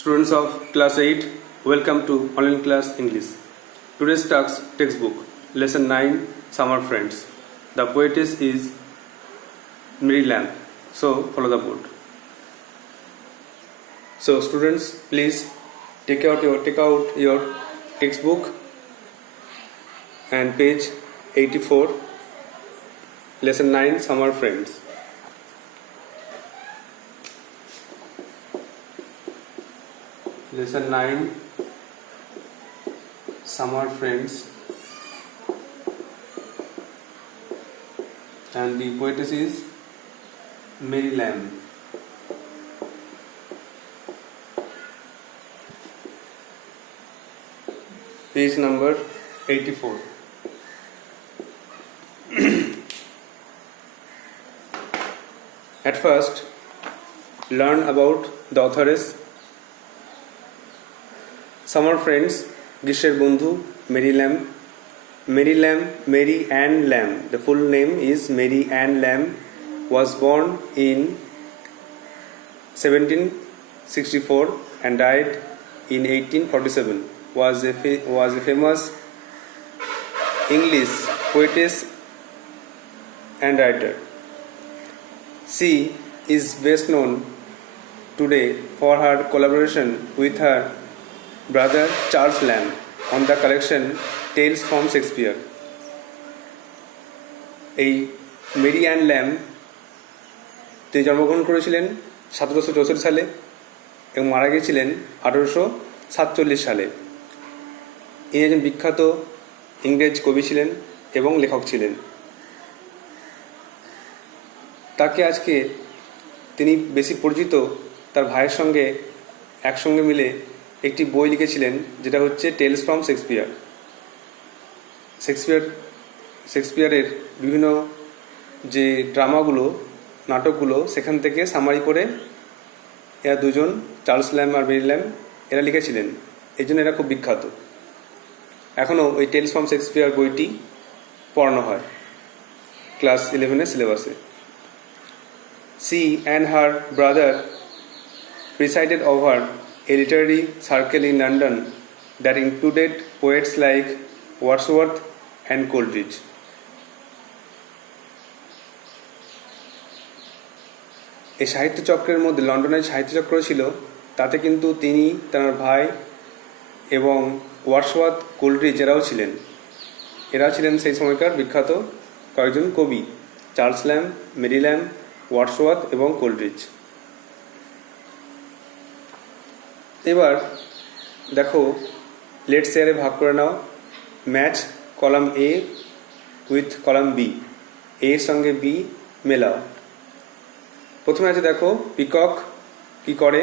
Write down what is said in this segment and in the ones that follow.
Students of class 8, welcome to online class English. Today's textbook, lesson 9, Summer Friends. The poetess is Mary Lamb. So follow the board. So students, please take out your textbook and page 84, lesson 9, Summer Friends. Lesson 9, Summer Friends, and the poetess is Mary Lamb. Page number 84. At first, learn about the authoress. Summer Friends, গ্রীষ্মের বন্ধু Mary Lamb. Mary Ann Lamb, the full name is Mary Ann Lamb, was born in 1764 and died in 1847. Was a famous English poetess and writer. She is best known today for her collaboration with her brother Charles Lamb on the collection Tales from Shakespeare. এই Mary an lamb তিনি জন্মগ্রহণ করেছিলেন 1764 সালে এবং মারা গিয়েছিলেন 1847 সালে। ইনি একজন বিখ্যাত ইংরেজ কবি ছিলেন এবং লেখক ছিলেন। তাকে আজকে তিনি বেশি পরিচিত তার ভাইয়ের সঙ্গে একসঙ্গে মিলে একটি বই লিখেছিলেন যেটা হচ্ছে টেলস ফ্রম শেক্সপিয়ারের বিভিন্ন যে ড্রামাগুলো নাটকগুলো সেখান থেকে সামারি করে এরা দুজন চার্লস ল্যাম্ব আর মেরি ল্যাম্ব এরা লিখেছিলেন, এই জন্য এরা খুব বিখ্যাত। এখনও ওই টেলস ফ্রম শেক্সপিয়ার বইটি পড়ানো হয় ক্লাস 11-এর সিলেবাসে। She and her brother presided over a literary circle in London that included poets like Wordsworth and Coleridge. এই সাহিত্যচক্রের মধ্যে লন্ডনের সাহিত্যচক্র ছিল, তাতে কিন্তু তিনি, তার ভাই এবং ওয়ার্ডসওয়ার্থ, কোলরিজ এরাও ছিলেন। এরাও ছিলেন সেই সময়কার বিখ্যাত কয়েকজন কবি, Charles Lamb, Mary Lamb, Wordsworth এবং কোলরিজ। এবার দেখো, লেট শেয়ারে ভাগ করে নাও, match column A with column B, এর সঙ্গে বি মেলাও। প্রথমে আছে দেখো, পিকক কি করে,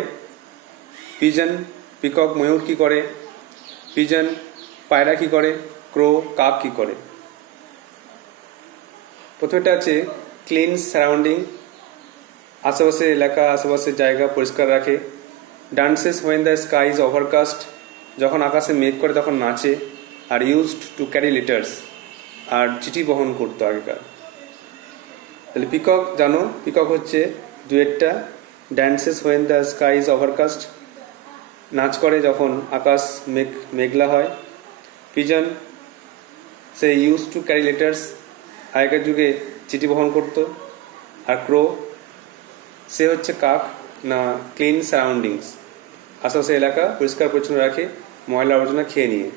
পিজন পিকক ময়ূর কি করে, পিজন পায়রা কি করে, ক্রো কাক কি করে। প্রথমেটা আছে ক্লিন সারাউন্ডিং, আশেপাশের এলাকা আশেপাশের জায়গা পরিষ্কার রাখে। Dances when the sky is overcast, যখন আকাশে মেঘ করে তখন নাচে। আর ইউজড টু ক্যারি লেটার্স, আর চিঠি বহন করতো আগেকার। তাহলে পিকক জানো, পিকক হচ্ছে ডুয়েটটা। Dances when the sky is overcast, নাচ করে যখন আকাশ মেঘলা হয়। পিজন সে ইউজ টু ক্যারি লেটার্স, আগেকার যুগে চিঠি বহন করতো। আর ক্রো সে হচ্ছে কাক, না ক্লিন সারাউন্ডিংস, আশেপাশে এলাকা পরিষ্কার পরিচ্ছন্ন রাখে, ময়লা আবর্জনা খেয়ে নিয়ে।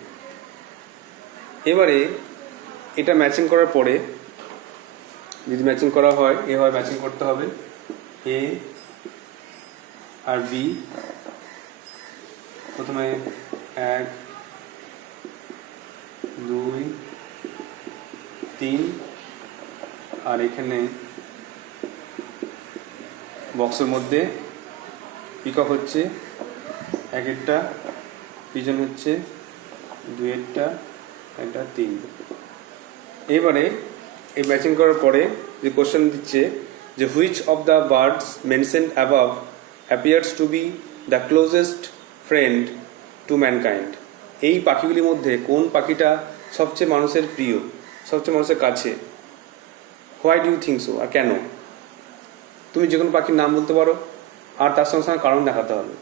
এবারে এটা ম্যাচিং করার পরে, যদি ম্যাচিং করা হয় এভাবে ম্যাচিং করতে হবে, এ আর বি। প্রথমে 1 2 3, আর এখানে বক্সের মধ্যে পিকক হচ্ছে 1-এরটা, পিজন হচ্ছে 2-এরটা, এটা 3। এবারে এই ম্যাচিং করার পরে যে কোশ্চেন দিচ্ছে যে which of the birds mentioned above appears to B the closest friend two mankind. এই পাখিগুলির মধ্যে কোন পাখিটা সবচেয়ে মানুষের প্রিয়, সবচেয়ে মানুষের কাছে। Why do you think so, আর কেন। তুমি যে কোনো পাখির নাম বলতে পারো আর তার সঙ্গে সঙ্গে কারণ দেখাতে হবে।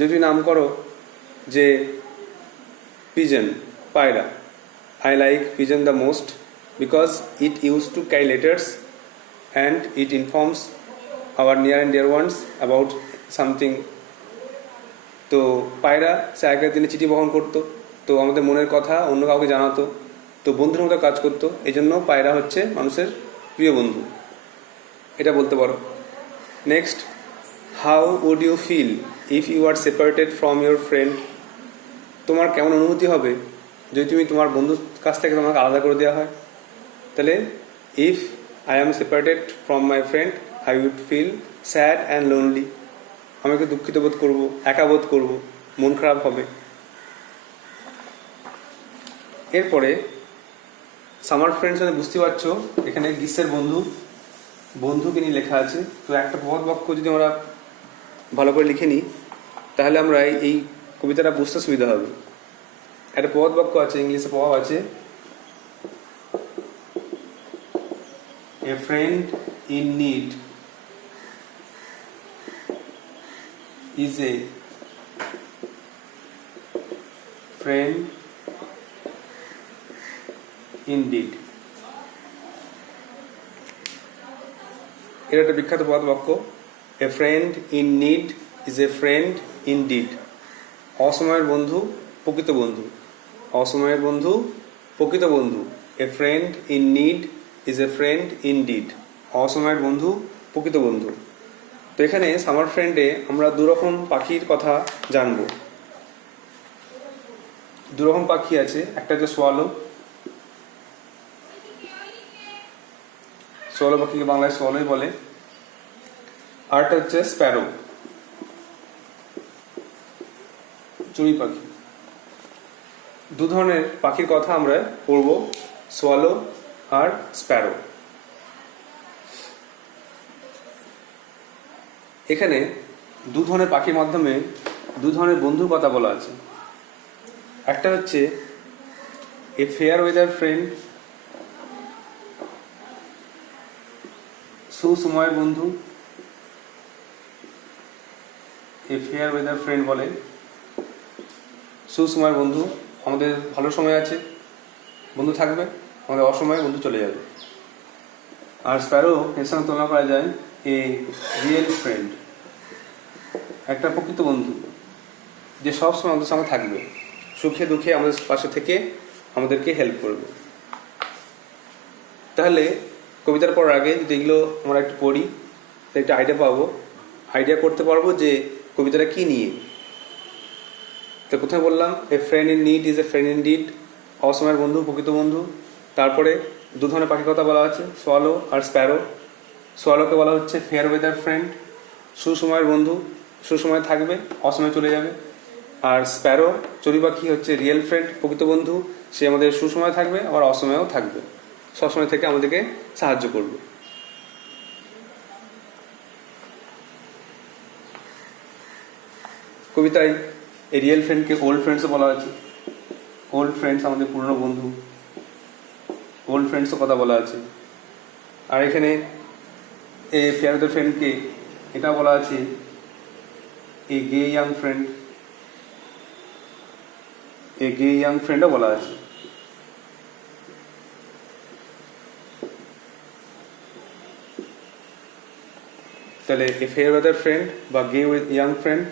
যদি নাম করো যে পিজন, পায়রা, I like pigeon the most because it used to carry letters and it informs our near and dear ones about something. তো পায়রা সে আগের দিনে চিঠি বহন করতো, তো আমাদের মনের কথা অন্য কাউকে জানাতো, তো বন্ধুর মতো কাজ করতো, এই জন্য পায়রা হচ্ছে মানুষের প্রিয় বন্ধু, এটা বলতে পারো। Next, how would you feel if you are separated from your friend? তোমার কেমন অনুভূতি হবে যদি তুমি তোমার বন্ধুর কাছ থেকে তোমাকে আলাদা করে দেওয়া হয়? তাহলে if I am separated from my friend I would feel sad and lonely. আমাকে দুঃখিত বোধ করবো, একা বোধ করবো, মন খারাপ হবে। এরপরে সামার ফ্রেন্ডস মানে বুঝতে পারছো এখানে গ্রীষ্মের বন্ধু, বন্ধুকে নিয়ে লেখা আছে। তো একটা প্রবাদ বাক্য যদি আমরা ভালো করে লিখে নিই তাহলে আমরা এই কবিতাটা বুঝতে সুবিধা হবে। একটা প্রবাদ বাক্য আছে, ইংলিশে প্রভাব আছে, a friend in need is a friend indeed. এটা একটা বিখ্যাত প্রবাদ বাক্য, a friend in need is a friend indeed. অসময়ের বন্ধু প্রকৃত বন্ধু, অসময়ের বন্ধু প্রকৃত বন্ধু। A friend in need is a friend indeed, অসময়ের বন্ধু প্রকৃত বন্ধু। তো এখানে সামার ফ্রেন্ডে আমরা দুরকম পাখির কথা জানবো। দুরকম পাখি আছে, একটা হচ্ছে সোয়ালো, সোয়ালো পাখিকে বাংলায় সোয়ালোই বলে, আরটা হচ্ছে স্প্যারো, চড়ুই পাখি। দু ধরনের পাখির কথা আমরা পড়ব, সোয়ালো আর স্প্যারো। এখানে দু ধরনের পাখির মাধ্যমে দু ধরনের বন্ধুর কথা বলা আছে। একটা হচ্ছে এ ফেয়ার ওয়েদার ফ্রেন্ড, সুসময়ের বন্ধু, এ ফেয়ার ওয়েদার ফ্রেন্ড বলে সুসময়ের বন্ধু, আমাদের ভালো সময় আছে বন্ধু থাকবে, আমাদের অসময়ে বন্ধু চলে যাবে। আর স্প্যারো এর সঙ্গে তুলনা করা যায় এ রিয়েল ফ্রেন্ড, একটা প্রকৃত বন্ধু যে সবসময় আমাদের সঙ্গে থাকবে, সুখে দুঃখে আমাদের পাশে থেকে আমাদেরকে হেল্প করবে। তাহলে কবিতার পড়ার আগে যদি এগুলো আমরা একটু পড়ি তো একটা আইডিয়া পাবো, আইডিয়া করতে পারবো যে কবিতাটা কি নিয়ে। তো কোথায় বললাম a friend in need is a friend in deed, অসময়ের বন্ধু প্রকৃত বন্ধু। তারপরে দু ধরনের পাখির কথা বলা আছে, সোয়ালো আর স্প্যারো। সোয়ালোকে বলা হচ্ছে ফেয়ার ওয়েদার ফ্রেন্ড, সুসময়ের বন্ধু, সুসময় থাকবে অসময়ে চলে যাবে। আর স্প্যারো চড়ুই পাখি হচ্ছে রিয়েল ফ্রেন্ড, প্রকৃত বন্ধু, সে আমাদের সুসময় থাকবে আবার অসময়েও থাকবে, সবসময় থেকে আমাদেরকে সাহায্য করবে। কবিতায় এই রিয়েল ফ্রেন্ডকে ওল্ড ফ্রেন্ডসও বলা হয়েছে, ওল্ড ফ্রেন্ডস আমাদের পুরনো বন্ধু, ওল্ড ফ্রেন্ডসও কথা বলা আছে। আর এখানে এই ফেয়ার ওয়েদার ফ্রেন্ডকে এটা বলা আছে এ গে ইয়াং ফ্রেন্ড, এ গে ইয়াং ফ্রেন্ডও বলা আছে। তাহলে এ ফেয়ার ওয়েদার ফ্রেন্ড বা গে ইয়াং ফ্রেন্ড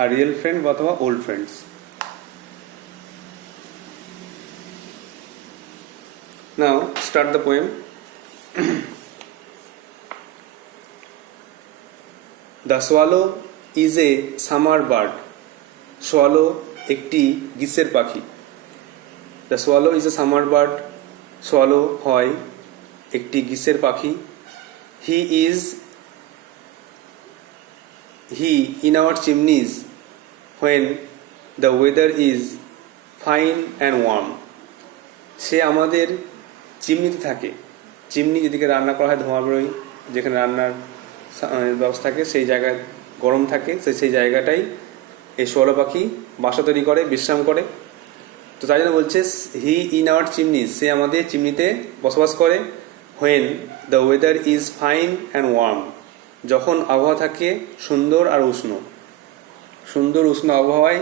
আর রিয়েল ফ্রেন্ড অথবা old friends. Now start the poem. The swallow is a summer bird, swallow একটি গ্রীষ্মের পাখি। The swallow is a summer bird, swallow হয় একটি গ্রীষ্মের পাখি। হি in our chimneys when the weather is fine and warm. সে আমাদের চিমনিতে থাকে, চিমনি যেদিকে রান্না করা হয় ধোঁয়া বেরোয়, যেখানে রান্নার ব্যবস্থা থাকে সেই জায়গায় গরম থাকে, সেই জায়গাটাই এই সোয়ালো পাখি বাসা তৈরি করে, বিশ্রাম করে। তো তাই জন্য বলছে হি ইন আওয়ার চিমনিজ, সে আমাদের চিমনিতে বসবাস করে। When the weather is fine and worm, যখন আবহাওয়া থাকে সুন্দর আর উষ্ণ। সুন্দর উষ্ণ আবহাওয়ায়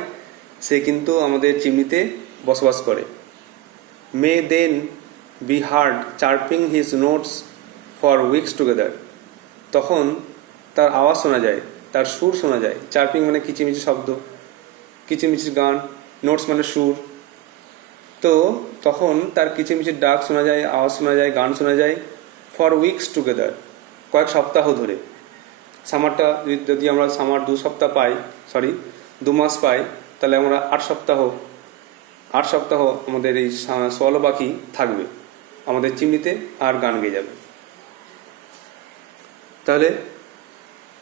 সে কিন্তু আমাদের চিমনিতে বসবাস করে। May then be heard chirping his notes for weeks together. তখন তার আওয়াজ শোনা যায়, তার সুর শোনা যায়। চার্পিং মানে কিচিমিচি শব্দ, কিচিমিচির গান, নোটস মানে সুর। তো তখন তার কিচিমিচির ডাক শোনা যায়, আওয়াজ শোনা যায়, গান শোনা যায় ফর উইকস টুগেদার, কয়েক সপ্তাহ ধরে। সামারটা যদি আমরা সামার 2 মাস পাই, তাহলে আমরা 8 সপ্তাহ আমাদের এই সোয়ালো পাখি থাকবে আমাদের চিমনিতে আর গান গেয়ে যাবে। তাহলে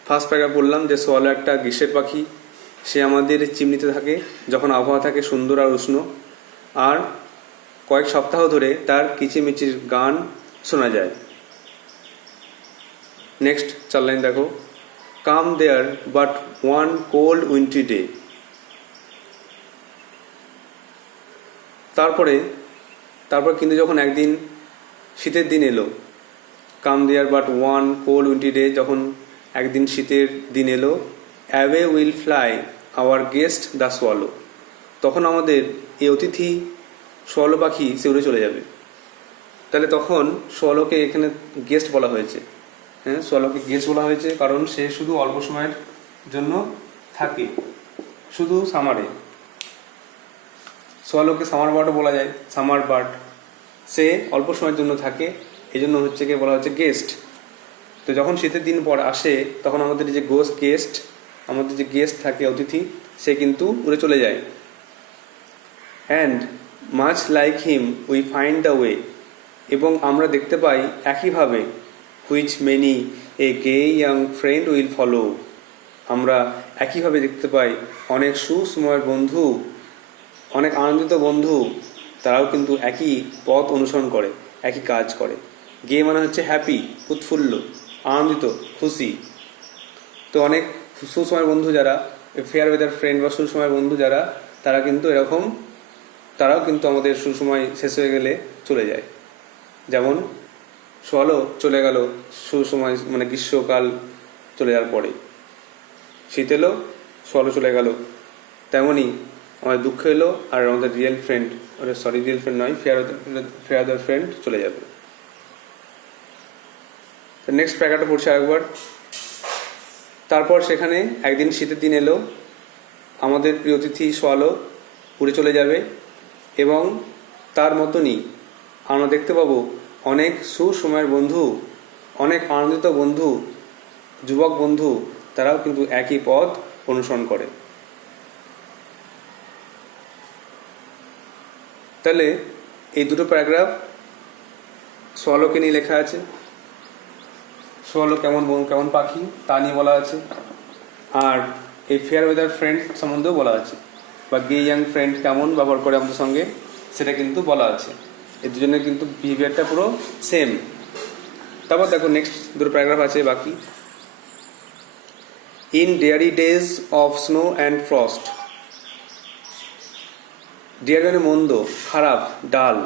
ফার্স্ট প্যারাগ্রাফ বললাম যে সোয়ালো একটা গ্রীষ্মের পাখি, সে আমাদের চিমনিতে থাকে যখন আবহাওয়া থাকে সুন্দর আর উষ্ণ, আর কয়েক সপ্তাহ ধরে তার কিচিমিচির গান শোনা যায়। নেক্সট 4 লাইন দেখো। Come there but one cold wintry day. তারপর কিন্তু যখন একদিন শীতের দিন এলো, come there but one cold wintry day, যখন একদিন শীতের দিন এলো, away will fly our guest the swallow. তখন আমাদের এই অতিথি সোয়ালো পাখি সে উড়ে চলে যাবে। তাহলে তখন সোয়ালোকে এখানে গেস্ট বলা হয়েছে। হ্যাঁ, সোয়ালোকে গেস্ট বলা হয়েছে কারণ সে শুধু অল্প সময়ের জন্য থাকে, শুধু সামারে। সোয়ালোকে সামার বার্ডও বলা যায়, সামার বার্ড। সে অল্প সময়ের জন্য থাকে, এই জন্য হচ্ছে কি বলা হচ্ছে গেস্ট। তো যখন শীতের দিন পর আসে তখন আমাদের যে আমাদের যে গেস্ট থাকে, অতিথি, সে কিন্তু উড়ে চলে যায়। And much like him we find the way. এবং আমরা দেখতে পাই একইভাবে, which many a gay young friend will follow. আমরা একইভাবে দেখতে পাই অনেক সুসময়ের বন্ধু, অনেক আনন্দিত বন্ধু, তারাও কিন্তু একই পথ অনুসরণ করে, একই কাজ করে। গে মানে হচ্ছে হ্যাপি, উৎফুল্ল, আনন্দিত, খুশি। তো অনেক সুসময়ের বন্ধু যারা, ফেয়ার ওয়েদার ফ্রেন্ড বা সুসময়ের বন্ধু যারা, তারা কিন্তু এরকম, তারাও কিন্তু আমাদের সুসময় শেষ হয়ে গেলে চলে যায়। যেমন সোয়ালো চলে গেল সুসময়, মানে গ্রীষ্মকাল চলে যাওয়ার পরে, শীত এলো, সোয়ালো চলে গেল। তেমনই আমাদের দুঃখ এলো আর আমাদের রিয়েল ফ্রেন্ড নয়, ফেয়ার ফ্রেন্ড চলে যাবে। নেক্সট প্যারাগ্রাফটা পড়ছি আরেকবার। তারপর সেখানে একদিন শীতের দিন এলো, আমাদের প্রিয় অতিথি সোয়ালো উড়ে চলে যাবে, এবং তার মতনই আমরা দেখতে পাবো অনেক সুসময়ের বন্ধু, অনেক আনন্দিত বন্ধু, যুবক বন্ধু, তারাও কিন্তু একই পথ অনুসরণ করে। তাহলে এই দুটো প্যারাগ্রাফ সোয়ালোকে নিয়ে লেখা আছে। সোয়ালো কেমন পাখি তা নিয়ে বলা আছে, আর এই ফেয়ার ওয়েদার ফ্রেন্ড সম্বন্ধেও বলা আছে, বা গে ইয়াং ফ্রেন্ড কেমন ব্যবহার করে আমাদের সঙ্গে সেটা কিন্তু বলা আছে। এই দুজনের কিন্তু বিহেভিয়ারটা পুরো সেম। তারপর দেখো নেক্সট দুটো প্যারাগ্রাফ আছে বাকি। In dreary days of snow and frost. Dreary মানে মন্দ, খারাপ, ডাল।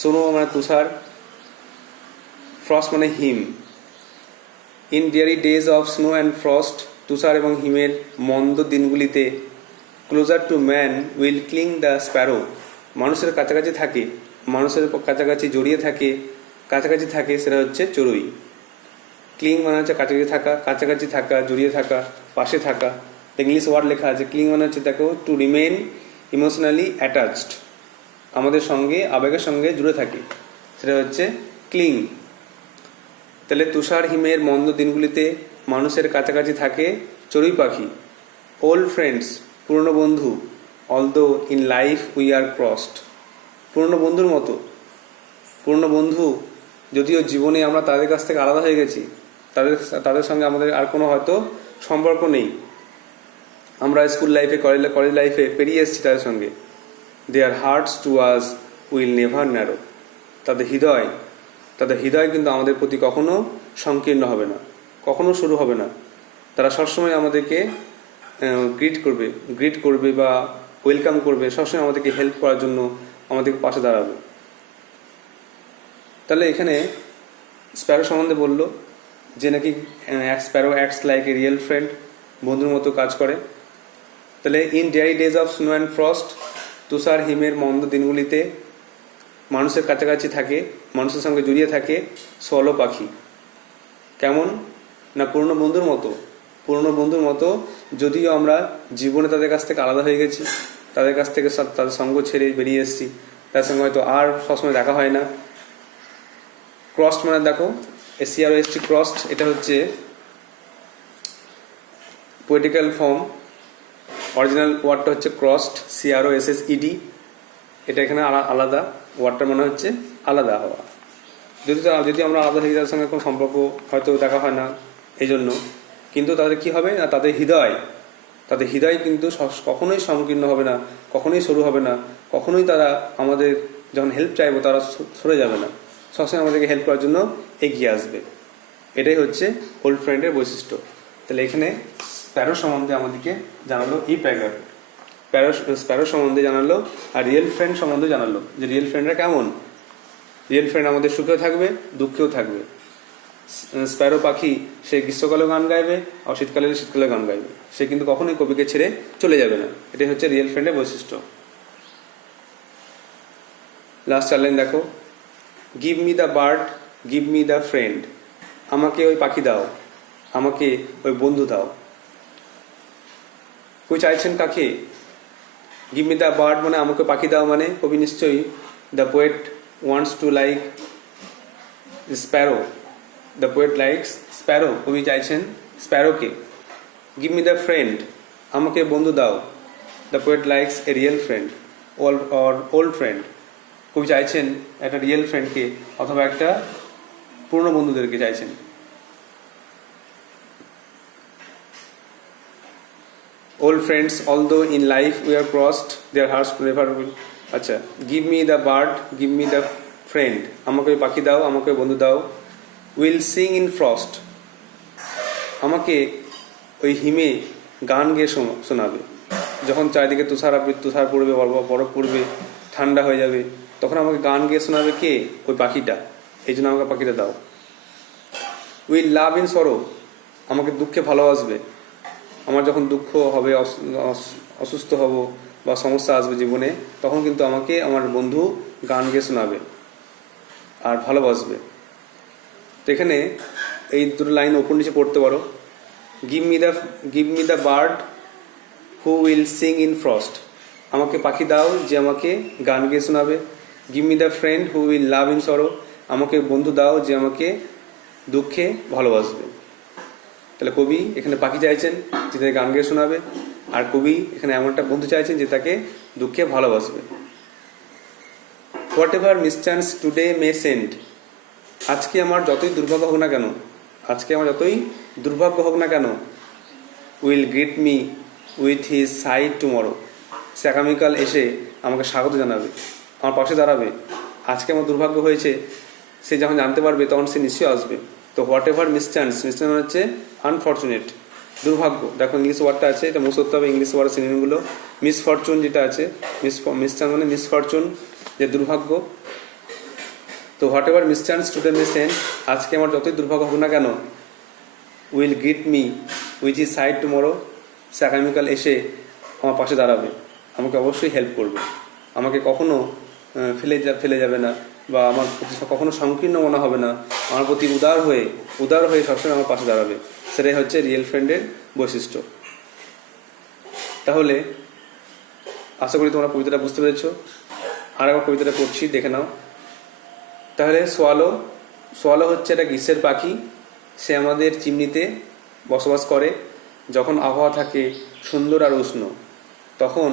স্নো মানে তুষার, ফ্রস্ট মানে হিম। In dreary days of snow and frost, তুষার এবং হিমের মন্দ দিনগুলিতে, closer to man will cling the sparrow. মানুষের কাছাকাছি থাকে, মানুষের কাছাকাছি জড়িয়ে থাকে, কাছাকাছি থাকে, সেটা হচ্ছে চড়ুই। ক্লিং মানে হচ্ছে কাছাকাছি থাকা, জড়িয়ে থাকা, পাশে থাকা। ইংলিশ ওয়ার্ড লেখা আছে। ক্লিং মানে হচ্ছে দেখো টু রিমেন ইমোশনালি অ্যাটাচড, আমাদের সঙ্গে আবেগের সঙ্গে জুড়ে থাকে, সেটা হচ্ছে ক্লিং। তাহলে তুষার হিমের মন্দ দিনগুলিতে মানুষের কাছাকাছি থাকে চড়ুই পাখি। ওল্ড ফ্রেন্ডস, পুরনো বন্ধু। Although in life we are crossed, পুরনো বন্ধুর মতো। পুরনো বন্ধু যদিও জীবনে আমরা তাদের কাছ থেকে আলাদা হয়ে গেছি, তাদের সঙ্গে আমাদের আর কোনো হয়তো সম্পর্ক নেই, আমরা স্কুল লাইফে কলেজ লাইফে পেরিয়ে এসেছি তাদের সঙ্গে। Their hearts to us will never narrow. তাদের হৃদয় কিন্তু আমাদের প্রতি কখনো সংকীর্ণ হবে না, কখনো শুরু হবে না। তারা সবসময় আমাদেরকে গ্রিট করবে বা ওয়েলকাম করবে, সবসময় আমাদেরকে হেল্প করার জন্য আমাদেরকে পাশে দাঁড়াবে। তাহলে এখানে স্প্যারো সম্বন্ধে বলল যে নাকি sparrow acts like a real friend, বন্ধুর মতো কাজ করে। তাহলে in dreary days of snow and frost, তুষার হিমের মন্দ দিনগুলিতে মানুষের কাছাকাছি থাকে, মানুষের সঙ্গে জড়িয়ে থাকে সোয়ালো পাখি। কেমন না পুরনো বন্ধুর মতো, পুরনো বন্ধুর মতো। যদিও আমরা জীবনে তাদের কাছ থেকে আলাদা হয়ে গেছি, তাদের কাছ থেকে তাদের সঙ্গ ছেড়ে বেরিয়ে এসেছি, তাদের সঙ্গে হয়তো আর সবসময় দেখা হয় না। ক্রস্ট মানে দেখো CROST ক্রস্ট, এটা হচ্ছে পোয়েটিক্যাল ফর্ম। অরিজিনাল ওয়ার্ডটা হচ্ছে ক্রস্ট, CROSSED। এটা এখানে আলাদা, ওয়ার্ডটার মানে হচ্ছে আলাদা হওয়া। যদি আমরা আলাদা হয়ে তাদের সঙ্গে কোনো সম্পর্ক হয়তো দেখা হয় না এই জন্য, কিন্তু তাদের কি হবে না, তাদের হৃদয় কিন্তু কখনোই সংকীর্ণ হবে না, কখনোই সরু হবে না, কখনোই তারা আমাদের যখন হেল্প চাইবো তারা সরে যাবে না, সবসময় আমাদেরকে হেল্প করার জন্য এগিয়ে আসবে। এটাই হচ্ছে ওল্ড ফ্রেন্ডের বৈশিষ্ট্য। তাহলে এখানে স্প্যারো সম্বন্ধে আমাদেরকে জানালো এই প্যারাগ্রাফে। স্প্যারো সম্বন্ধে জানালো আর রিয়েল ফ্রেন্ড সম্বন্ধে জানালো, যে রিয়েল ফ্রেন্ডরা কেমন। রিয়েল ফ্রেন্ড আমাদের সুখেও থাকবে, দুঃখেও থাকবে। স্প্যারো পাখি সে গ্রীষ্মকালেও গান গাইবে, আর শীতকালে গান গাইবে, সে কিন্তু কখনোই কবিকে ছেড়ে চলে যাবে না। এটাই হচ্ছে রিয়েল ফ্রেন্ডের বৈশিষ্ট্য। লাস্ট 4 লাইন দেখো, give me the bird, give me the friend. আমাকে ওই পাখি দাও, আমাকে ওই বন্ধু দাও। কবি চাইছেন কাকে? গিভ মি দ্য বার্ড মানে আমাকে পাখি দাও, মানে কবি নিশ্চয়ই the poet wants to like Sparrow. The poet likes Sparrow, কবি চাইছেন স্প্যারোকে। গিভ মি দ্য ফ্রেন্ড, আমাকে বন্ধু দাও। The poet likes a real friend or old friend, কবি চাইছেন একটা রিয়েল ফ্রেন্ডকে অথবা একটা পুরনো বন্ধুদেরকে চাইছেন। Old friends, although in life we are crossed, their hearts never will. আচ্ছা, give me the bird, give me the friend. আমাকে পাখি দাও, আমাকে বন্ধু দাও। Will sing in frost. আমাকে ওই হিমে গান গেয়ে শোনাবে। যখন চারিদিকে তুষার পড়বে, বরফ পড়বে, ঠান্ডা হয়ে যাবে, তখন আমাকে গান গেয়ে শোনাবে কে? ওই পাখিটা। এই জন্য আমাকে পাখিটা দাও। Will love in sorrow. আমাকে দুঃখে ভালোবাসবে। আমার যখন দুঃখ হবে, অসুস্থ হব বা সমস্যা আসবে জীবনে, তখন কিন্তু আমাকে আমার বন্ধু গান গেয়ে শোনাবে আর ভালোবাসবে। তো এখানে এই দুটো লাইন ওপর নিচে পড়তে পারো। Give me the bird who will sing in frost. আমাকে পাখি দাও যে আমাকে গান গেয়ে শোনাবে। Give me the friend who will love in সরো। আমাকে বন্ধু দাও যে আমাকে দুঃখে ভালোবাসবে। তাহলে কবি এখানে পাখি চাইছেন যে তাকে গান গেয়ে শোনাবে, আর কবি এখানে এমন একটা বন্ধু চাইছেন যে তাকে দুঃখে ভালোবাসবে। Whatever mischance today may send. আজকে আমার যতই দুর্ভাগ্য হোক না কেন, will greet me with his side tomorrow. সে আগামীকাল এসে আমাকে স্বাগত জানাবে, আমার পাশে দাঁড়াবে। আজকে আমার দুর্ভাগ্য হয়েছে, সে যখন জানতে পারবে তখন সে নিশ্চয়ই আসবে। তো হোয়াট এভার মিসচান্স হচ্ছে আনফর্চুনেট, দুর্ভাগ্য। দেখো ইংলিশ ওয়ার্ডটা আছে, এটা মুখস্থ করতে হবে ইংলিশ ওয়ার্ডের সিনোনিমগুলো। মিসফরচুন যেটা আছে, মিসচান্স মানে মিসফরচুন, যে দুর্ভাগ্য। তো whatever mischance today may send, আজকে আমার যতই দুর্ভাগ্য হোক না কেন, will greet me with his side tomorrow. সে আগামীকাল এসে আমার পাশে দাঁড়াবে, আমাকে অবশ্যই হেল্প করবে, আমাকে কখনো ফেলে যাবে না, বা আমার প্রতি কখনো সংকীর্ণ মনে হবে না, আমার প্রতি উদার হয়ে সবসময় আমার পাশে দাঁড়াবে। সেটাই হচ্ছে রিয়েল ফ্রেন্ডের বৈশিষ্ট্য। তাহলে আশা করি তোমরা কবিতাটা বুঝতে পেরেছ। আর একবার কবিতাটা পড়ছি, দেখে নাও। তাহলে সোয়ালো হচ্ছে একটা গ্রীষ্মের পাখি। সে আমাদের চিমনিতে বসবাস করে। যখন আবহাওয়া থাকে সুন্দর আর উষ্ণ, তখন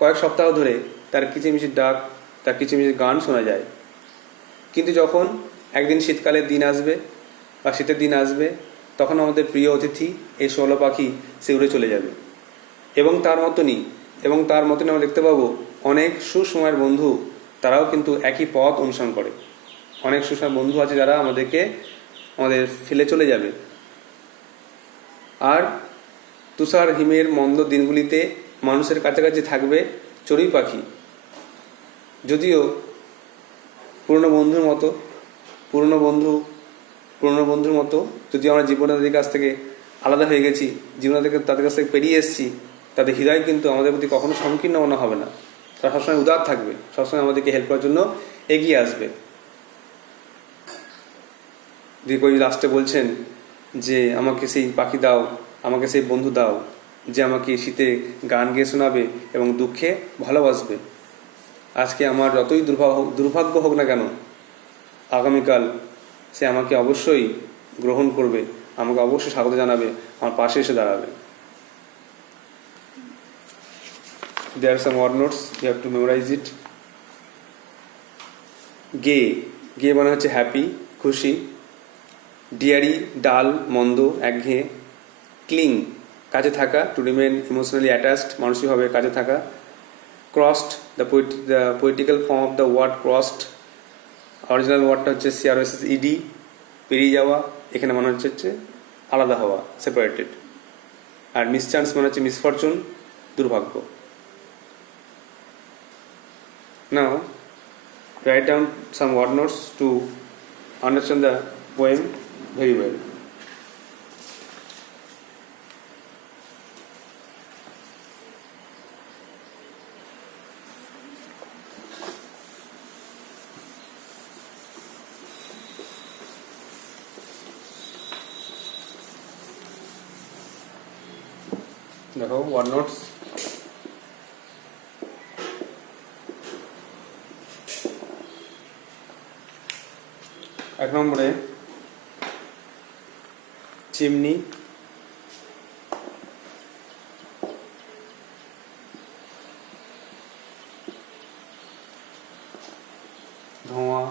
কয়েক সপ্তাহ ধরে তার কিচিমিচির ডাক, তার কিচিমিচির গান শোনা যায়। কিন্তু যখন একদিন শীতকালের দিন আসবে বা শীতের দিন আসবে, তখন আমাদের প্রিয় অতিথি এই সোয়ালো পাখি সে উড়ে চলে যাবে। এবং তার মতনই আমরা দেখতে পাবো অনেক সুসময়ের বন্ধু, তারাও কিন্তু একই পথ অনুসরণ করে। অনেক সুসময়ের বন্ধু আছে যারা আমাদের ফেলে চলে যাবে। আর তুষার হিমের মন্দ দিনগুলিতে মানুষের কাছাকাছি থাকবে চড়ুই পাখি। যদিও পুরনো বন্ধুর মতো যদি আমরা জীবনে তাদের কাছ থেকে আলাদা হয়ে গেছি, জীবনে তাদের কাছ থেকে পেরিয়ে এসেছি, তাদের হৃদয় কিন্তু আমাদের প্রতি কখনো সংকীর্ণ মনে হবে না। তারা সবসময় উদার থাকবে, সবসময় আমাদেরকে হেল্প করার জন্য এগিয়ে আসবে। দিয়ে কবি লাস্টে বলছেন যে আমাকে সেই পাখি দাও, আমাকে সেই বন্ধু দাও, যে আমাকে শীতে গান গেয়ে শোনাবে এবং দুঃখে ভালোবাসবে। আজকে আমার যতই দুর্ভাগ্য হোক না কেন, আগামীকাল সে আমাকে অবশ্যই গ্রহণ করবে, আমাকে অবশ্যই স্বাগত জানাবে, আমার পাশে এসে দাঁড়াবে। There are some word notes, you have to memorize it. গে, গে মানে হচ্ছে হ্যাপি, খুশি। ডিয়ারি, ডাল, মন্দ, একঘেয়ে। ক্লিং, কাছে থাকা, টু রিমেন ইমোশনালি অ্যাটাচড, মানসিকভাবে কাছে থাকা। Crossed, the poetical form of the word crossed, original ওয়ার্ডটা হচ্ছে CROSSED, পেরিয়ে যাওয়া, এখানে মনে হচ্ছে আলাদা হওয়া, সেপারেটেড। আর মিসচান্স মানে হচ্ছে মিসফরচুন, দুর্ভাগ্য। Now, write down some word notes to understand the poem very well. দেখো word notes. এক নম্বরে চিমনি, ধোঁয়া,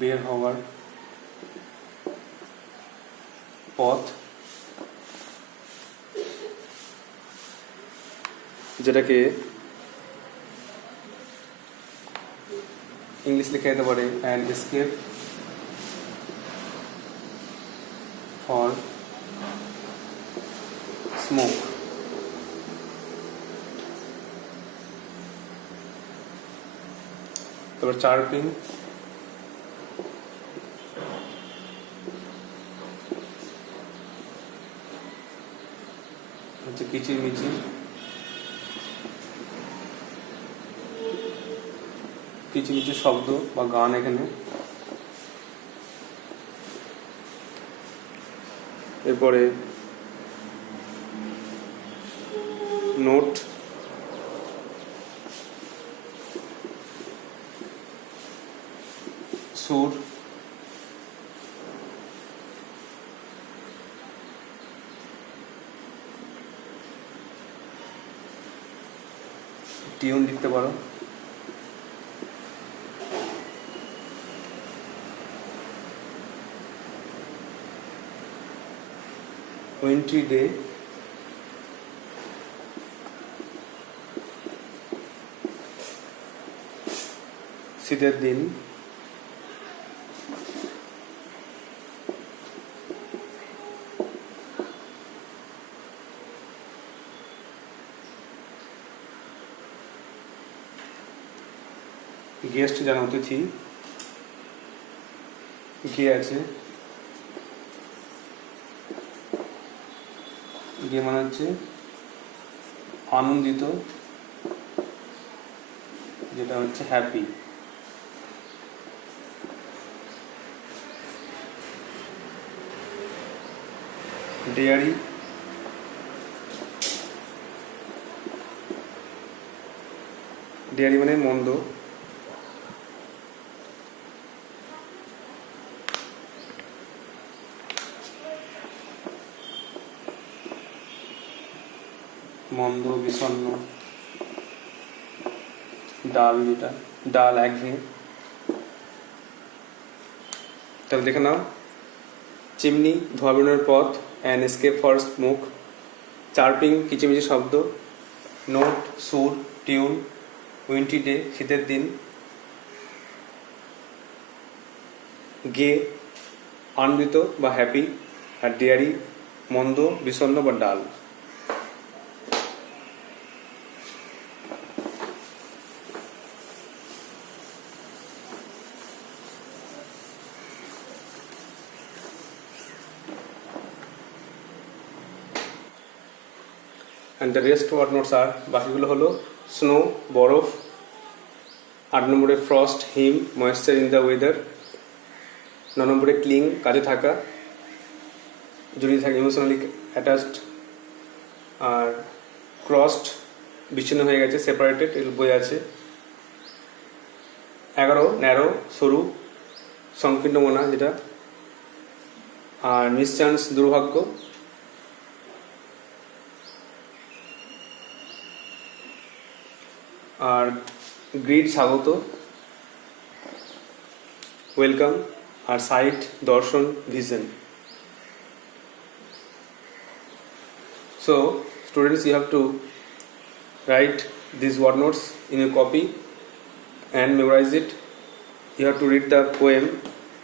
বের হওয়ার পথ, যেটাকে ইংলিশ লেখা যেতে পারে অ্যান এসকেপ ফর স্মোক। তারপর চার্পিং, হচ্ছে কিচিরমিচির, কিচিরমিচির শব্দ বা গান এখানে। এরপরে নোট, সুর, টিউন লিখতে পারো। উইন্ট্রি ডে, শীতের দিন। গেস্ট যেন অতিথি, গে আছে, গে মানে হচ্ছে আনন্দিত, যেটা হচ্ছে হ্যাপি। ডেয়ারি, ডেয়ারি মানে মন্দ। মন্দ, বিষণ্ণ। ডাল, যেটা ডাল, একঘেয়ে। তাহলে দেখে নাও, চিমনি, ধোঁয়া বেরোনোর পথ, an escape for smoke. Chirping, কিচিমিচি শব্দ। নোট, সুর, টিউন। উইন্ট্রি ডে, শীতের দিন। গে, আনন্দিত বা হ্যাপি। আর ডেয়ারি, মন্দ, বিষণ্ণ বা dull. And the rest word notes are, বাকিগুলো হলো স্নো বরফ, 8 নম্বরে ফ্রস্ট হিম ময়েশ্চার ইন দ্য ওয়েদার, 9 নম্বরে ক্লিং কাজে থাকা, জড়িয়ে থাকে ইমোশনালি অ্যাটাচড, আর ক্রসড বিচ্ছিন্ন হয়ে গেছে সেপারেটেড এর বই আছে। 11 ন্যারো সরু সংকীর্ণ মোনা যেটা, আর মিসচান্স দুর্ভাগ্য, আর গ্রিড স্বাগত ওয়েলকাম, আর সাইট দর্শন vision. So students, you have to write these word notes in a copy and memorize it. You have to read the poem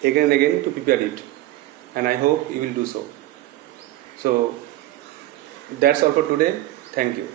again and again to prepare it, and I hope you will do so. So that's all for today. Thank you.